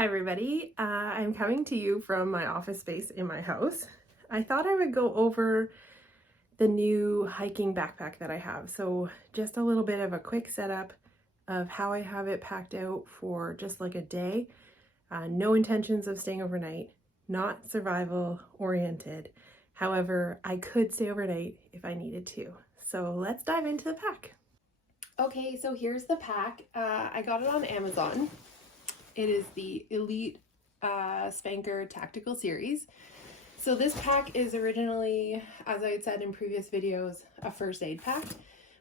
Hi everybody, I'm coming to you from my office space in my house. I thought I would go over the new hiking backpack that I have. So just a little bit of a quick setup of how I have it packed out for just like a day. No intentions of staying overnight, not survival oriented. However, I could stay overnight if I needed to. So let's dive into the pack. Okay, so here's the pack. I got it on Amazon. It is the Elite Spanker Tactical Series. So this pack is originally, as I had said in previous videos, a first aid pack,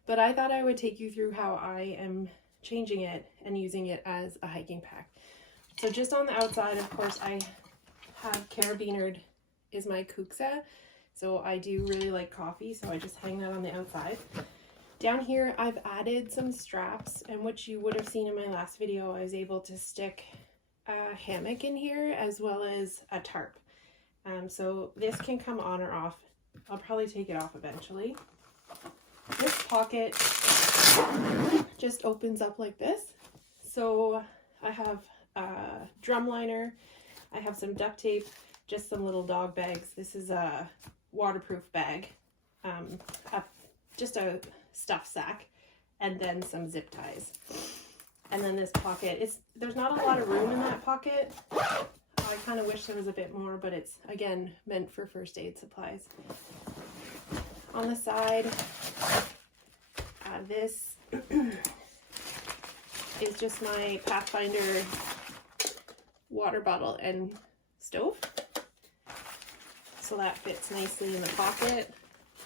but I thought I would take you through how I am changing it and using it as a hiking pack. So just on the outside, of course, I have carabiner is my kuksa. So I do really like coffee, so I just hang that on the outside. Down here, I've added some straps, and what you would have seen in my last video, I was able to stick a hammock in here as well as a tarp. So this can come on or off. I'll probably take it off eventually. This pocket just opens up like this. So I have a drum liner, I have some duct tape, just some little dog bags. This is a waterproof bag, just a stuff sack, and then some zip ties. And then this pocket, there's not a lot of room in that pocket. I kind of wish there was a bit more, but it's again meant for first aid supplies. On the side, this is just my Pathfinder water bottle and stove. So that fits nicely in the pocket.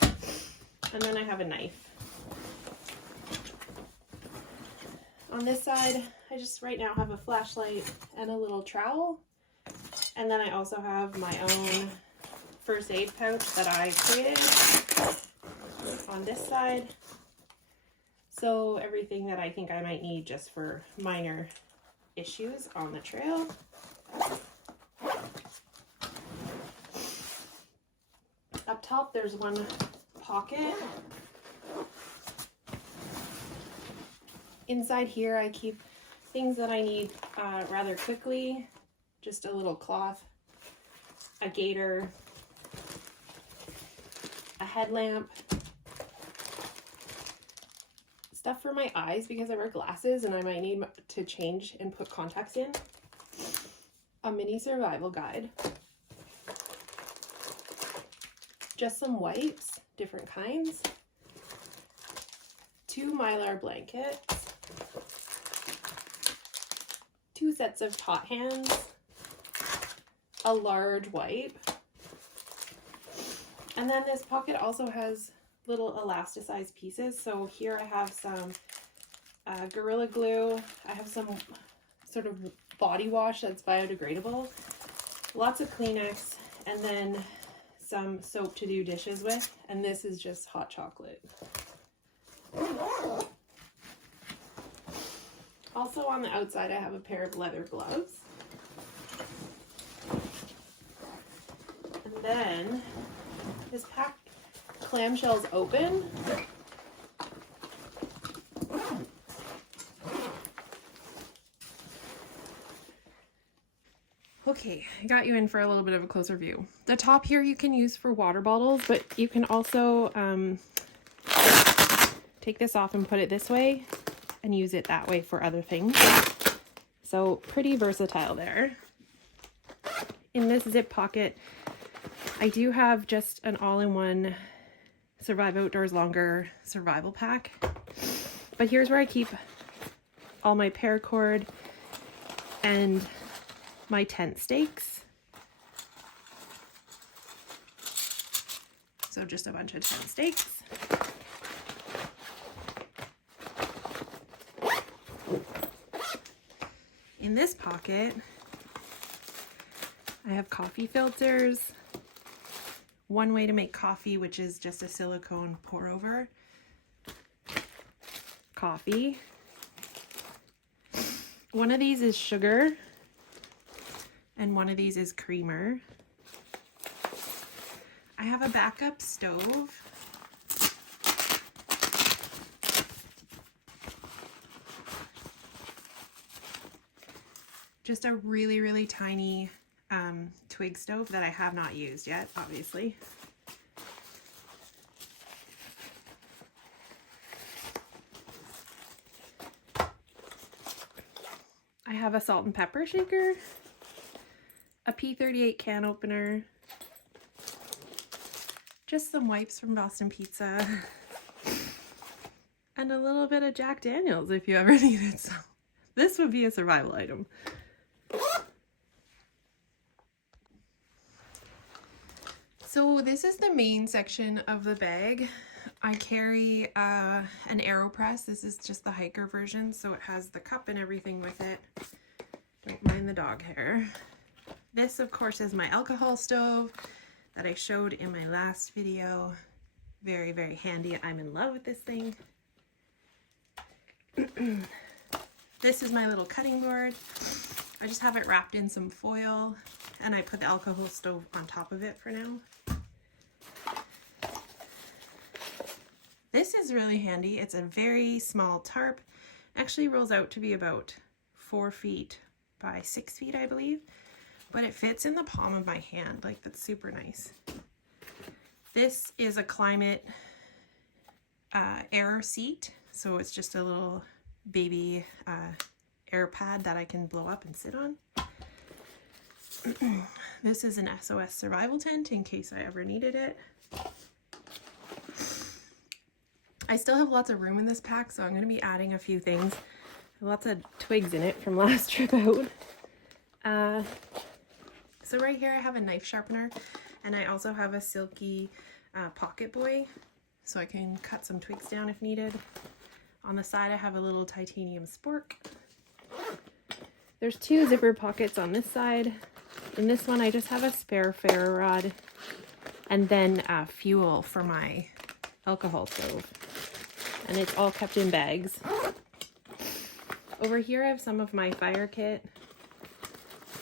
And then I have a knife. On this side, I just right now have a flashlight and a little trowel. And then I also have my own first aid pouch that I created on this side. So everything that I think I might need just for minor issues on the trail. Up top, there's one pocket. Inside here, I keep things that I need rather quickly. Just a little cloth, a gaiter, a headlamp, stuff for my eyes because I wear glasses and I might need to change and put contacts in, a mini survival guide, just some wipes, different kinds, 2 Mylar blankets, 2 sets of taut hands, a large wipe, and then this pocket also has little elasticized pieces. So here I have some Gorilla Glue, I have some sort of body wash that's biodegradable, lots of Kleenex, and then some soap to do dishes with, and this is just hot chocolate. Also on the outside, I have a pair of leather gloves. And then this pack clamshell's open. Okay, I got you in for a little bit of a closer view. The top here you can use for water bottles, but you can also take this off and put it this way and use it that way for other things. So pretty versatile there. In this zip pocket, I do have just an all-in-one Survive Outdoors Longer survival pack. But here's where I keep all my paracord and my tent stakes. So just a bunch of tent stakes. In this pocket, I have coffee filters, one way to make coffee, which is just a silicone pour over, coffee. One of these is sugar, and one of these is creamer. I have a backup stove. just a really, really tiny twig stove that I have not used yet, obviously. I have a salt and pepper shaker, a P38 can opener, just some wipes from Boston Pizza, and a little bit of Jack Daniels if you ever need it. So this would be a survival item. So this is the main section of the bag. I carry an AeroPress. This is just the hiker version, so it has the cup and everything with it. Don't mind the dog hair. This, of course, is my alcohol stove that I showed in my last video. Very, very handy. I'm in love with this thing. This is my little cutting board. I just have it wrapped in some foil, and I put the alcohol stove on top of it for now. This is really handy. It's a very small tarp. Actually rolls out to be about 4 feet by 6 feet, I believe. But it fits in the palm of my hand. Like, that's super nice. This is a climate air seat. So it's just a little baby air pad that I can blow up and sit on. This is an SOS survival tent in case I ever needed it. I still have lots of room in this pack, so I'm going to be adding a few things. Lots of twigs in it from last trip out. So right here I have a knife sharpener, and I also have a silky pocket boy, so I can cut some twigs down if needed. On the side I have a little titanium spork. There's 2 zipper pockets on this side. In this one I just have a spare ferro rod, and then fuel for my alcohol stove. And it's all kept in bags. Over here I have some of my fire kit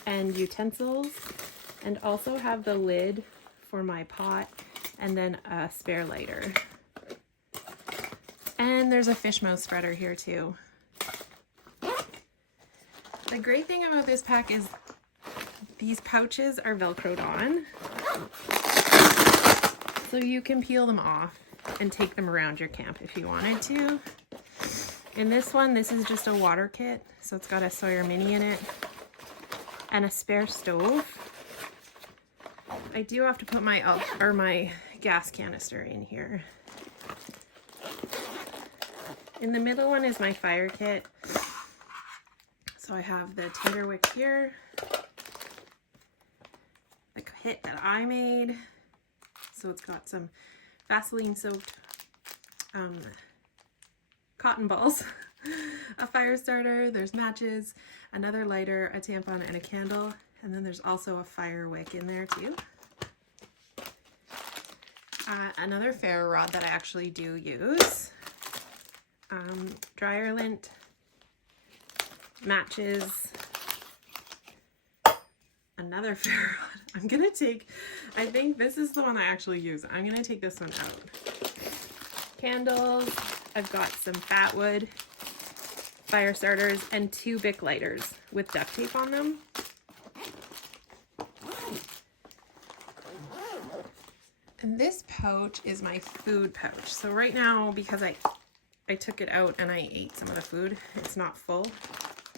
and utensils, and also have the lid for my pot, and then a spare lighter. And there's a fish mouth spreader here too. The great thing about this pack is these pouches are velcroed on, so you can peel them off and take them around your camp if you wanted to. In this one, this is just a water kit, so it's got a Sawyer Mini in it and a spare stove. I do have to put my gas canister in here. In the middle one is my fire kit. So I have the tinder wick here, the kit that I made. So it's got some Vaseline soaked cotton balls, a fire starter, there's matches, another lighter, a tampon, and a candle. And then there's also a fire wick in there too. Another ferro rod that I actually do use. Dryer lint, matches, another ferro rod. I think this is the one I actually use. I'm gonna take this one out. Candles, I've got some fat wood, fire starters, and 2 Bic lighters with duct tape on them. And this pouch is my food pouch. So right now, because I took it out and I ate some of the food, it's not full.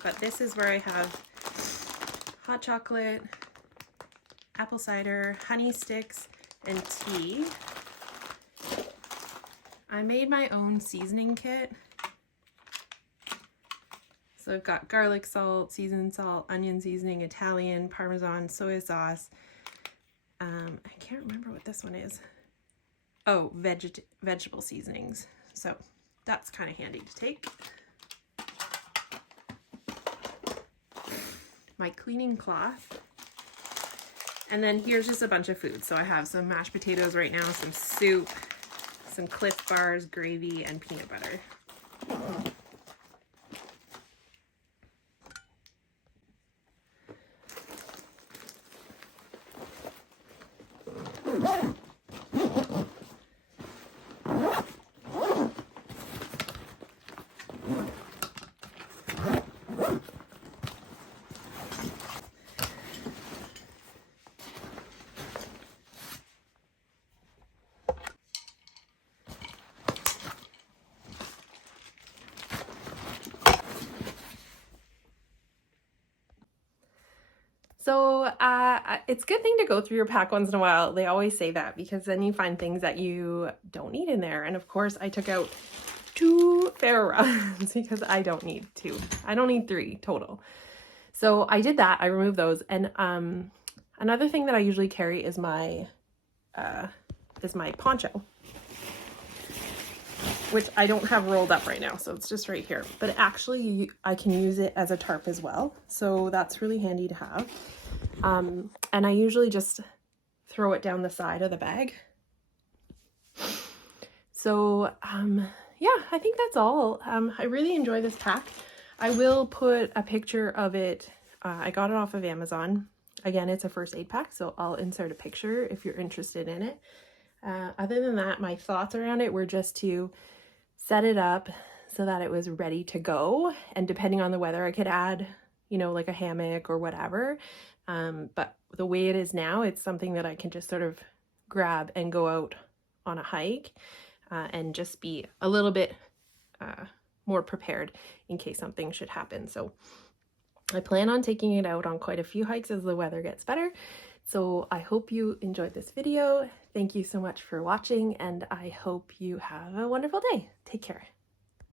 But this is where I have hot chocolate, apple cider, honey sticks, and tea. I made my own seasoning kit. So I've got garlic salt, seasoned salt, onion seasoning, Italian, Parmesan, soy sauce. I can't remember what this one is. Oh, vegetable seasonings. So that's kind of handy to take. My cleaning cloth. And then here's just a bunch of food. So I have some mashed potatoes right now, some soup, some Cliff Bars, gravy, and peanut butter. So it's a good thing to go through your pack once in a while. They always say that because then you find things that you don't need in there. And of course I took out 2 ferro rods because I don't need 2. I don't need 3 total. So I did that. I removed those. And another thing that I usually carry is my poncho, which I don't have rolled up right now, so it's just right here. But actually, I can use it as a tarp as well, so that's really handy to have. And I usually just throw it down the side of the bag. So yeah, I think that's all. I really enjoy this pack. I will put a picture of it. I got it off of Amazon. Again, it's a first aid pack, so I'll insert a picture if you're interested in it. Other than that, my thoughts around it were just to set it up so that it was ready to go. And depending on the weather, I could add, you know, like a hammock or whatever. But the way it is now, it's something that I can just sort of grab and go out on a hike and just be a little bit more prepared in case something should happen. So I plan on taking it out on quite a few hikes as the weather gets better. So I hope you enjoyed this video. Thank you so much for watching, and I hope you have a wonderful day. Take care.